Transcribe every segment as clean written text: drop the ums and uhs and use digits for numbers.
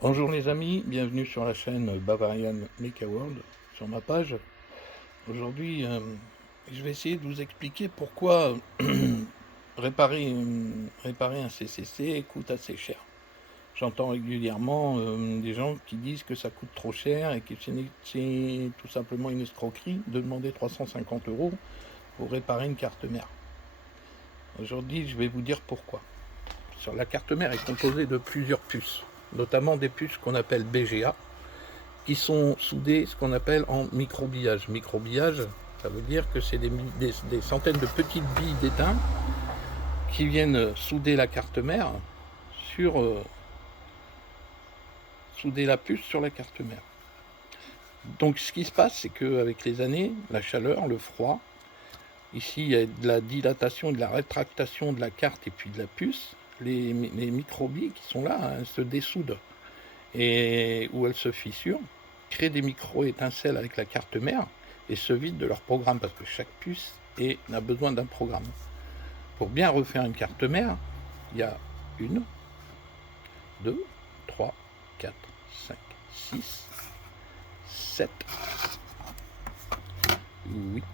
Bonjour les amis, bienvenue sur la chaîne Bavarian Mecha World, sur ma page. Aujourd'hui, je vais essayer de vous expliquer pourquoi réparer un CCC coûte assez cher. J'entends régulièrement des gens qui disent que ça coûte trop cher et que c'est tout simplement une escroquerie de demander 350 € pour réparer une carte mère. Aujourd'hui, je vais vous dire pourquoi. La carte mère est composée de plusieurs puces, notamment des puces qu'on appelle BGA, qui sont soudées ce qu'on appelle en microbillage. Microbillage, ça veut dire que c'est des centaines de petites billes d'étain qui viennent souder la carte mère souder la puce sur la carte mère. Donc ce qui se passe, c'est qu'avec les années, la chaleur, le froid, ici il y a de la dilatation et de la rétractation de la carte et puis de la puce, les microbilles qui sont là, elles se dessoudent et où elles se fissurent, créent des micro-étincelles avec la carte mère et se vident de leur programme parce que chaque puce a besoin d'un programme. Pour bien refaire une carte mère, il y a 1, 2, 3, 4, 5, 6, 7, 8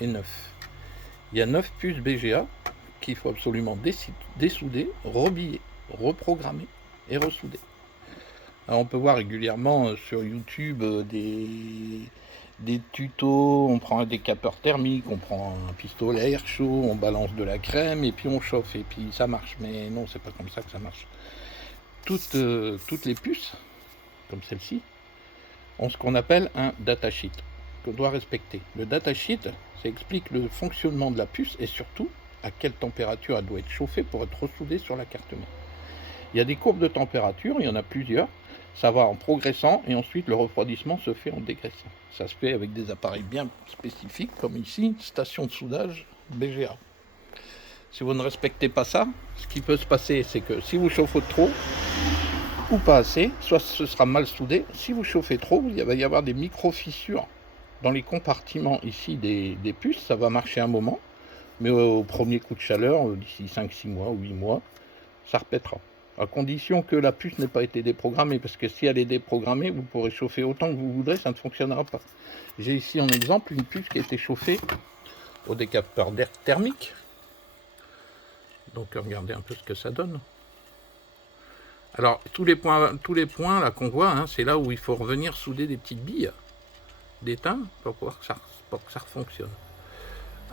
et 9. Il y a 9 puces BGA qu'il faut absolument dessouder, rebiller, reprogrammer et ressouder. Alors on peut voir régulièrement sur YouTube des tutos, on prend un décapeur thermique, on prend un pistolet à air chaud, on balance de la crème et puis on chauffe et puis ça marche. Mais non, c'est pas comme ça que ça marche. Toutes les puces, comme celle-ci, ont ce qu'on appelle un datasheet qu'on doit respecter. Le datasheet, ça explique le fonctionnement de la puce et surtout à quelle température elle doit être chauffée pour être ressoudée sur la carte mère. Il y a des courbes de température, il y en a plusieurs. Ça va en progressant et ensuite le refroidissement se fait en dégraissant. Ça se fait avec des appareils bien spécifiques comme ici, station de soudage BGA. Si vous ne respectez pas ça, ce qui peut se passer, c'est que si vous chauffez trop ou pas assez, soit ce sera mal soudé. Si vous chauffez trop, il va y avoir des micro-fissures dans les compartiments ici des puces. Ça va marcher un moment, mais au premier coup de chaleur, d'ici 5-6 mois ou 8 mois, ça repètera. À condition que la puce n'ait pas été déprogrammée, parce que si elle est déprogrammée, vous pourrez chauffer autant que vous voudrez, ça ne fonctionnera pas. J'ai ici en exemple une puce qui a été chauffée au décapeur d'air thermique. Donc regardez un peu ce que ça donne. Alors tous les points là qu'on voit, c'est là où il faut revenir souder des petites billes d'étain pour que ça fonctionne.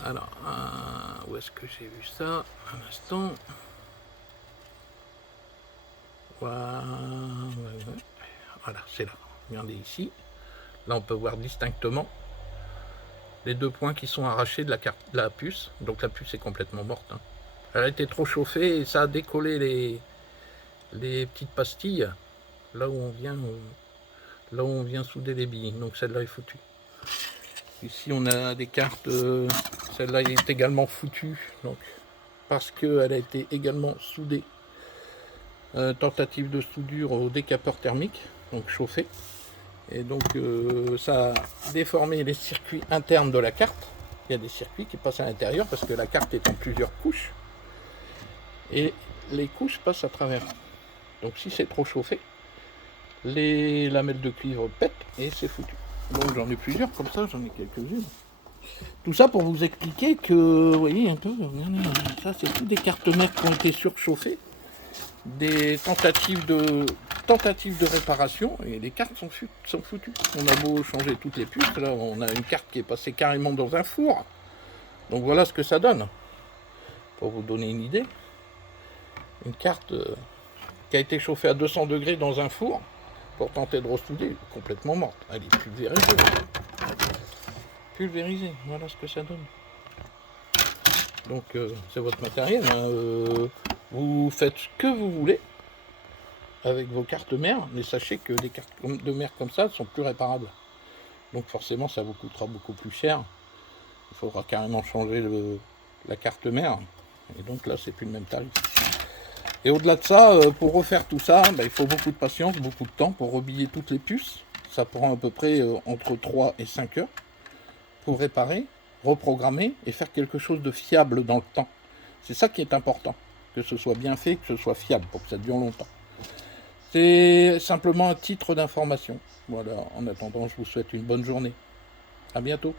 Alors, où est-ce que j'ai vu ça? Un instant. Voilà, c'est là. Regardez ici. Là, on peut voir distinctement les deux points qui sont arrachés de la puce. Donc la puce est complètement morte. Elle a été trop chauffée et ça a décollé les petites pastilles là où on vient souder les billes. Donc celle-là est foutue. Ici, on a des cartes. Celle-là est également foutue. Donc, parce qu'elle a été également soudée. Tentative de soudure au décapeur thermique, donc chauffé. Et donc ça a déformé les circuits internes de la carte. Il y a des circuits qui passent à l'intérieur parce que la carte est en plusieurs couches. Et les couches passent à travers. Donc si c'est trop chauffé, les lamelles de cuivre pètent et c'est foutu. Donc j'en ai plusieurs comme ça, j'en ai quelques-unes. Tout ça pour vous expliquer que, vous voyez un peu, regardez, ça c'est toutes des cartes mères qui ont été surchauffées. Des tentatives de réparation et les cartes sont foutues. On a beau changer toutes les puces, là on a une carte qui est passée carrément dans un four. Donc voilà ce que ça donne. Pour vous donner une idée, une carte qui a été chauffée à 200 degrés dans un four pour tenter de ressouder, complètement morte. Elle est pulvérisée. Pulvérisée, voilà ce que ça donne. Donc c'est votre matériel. Vous faites ce que vous voulez avec vos cartes mères, mais sachez que des cartes de mère comme ça sont plus réparables. Donc forcément ça vous coûtera beaucoup plus cher. Il faudra carrément changer la carte mère. Et donc là c'est plus le même tarif. Et au-delà de ça, pour refaire tout ça, il faut beaucoup de patience, beaucoup de temps pour rebiller toutes les puces. Ça prend à peu près entre 3 et 5 heures pour réparer, reprogrammer et faire quelque chose de fiable dans le temps. C'est ça qui est important, que ce soit bien fait, que ce soit fiable pour que ça dure longtemps. C'est simplement un titre d'information. Voilà, en attendant, je vous souhaite une bonne journée. À bientôt.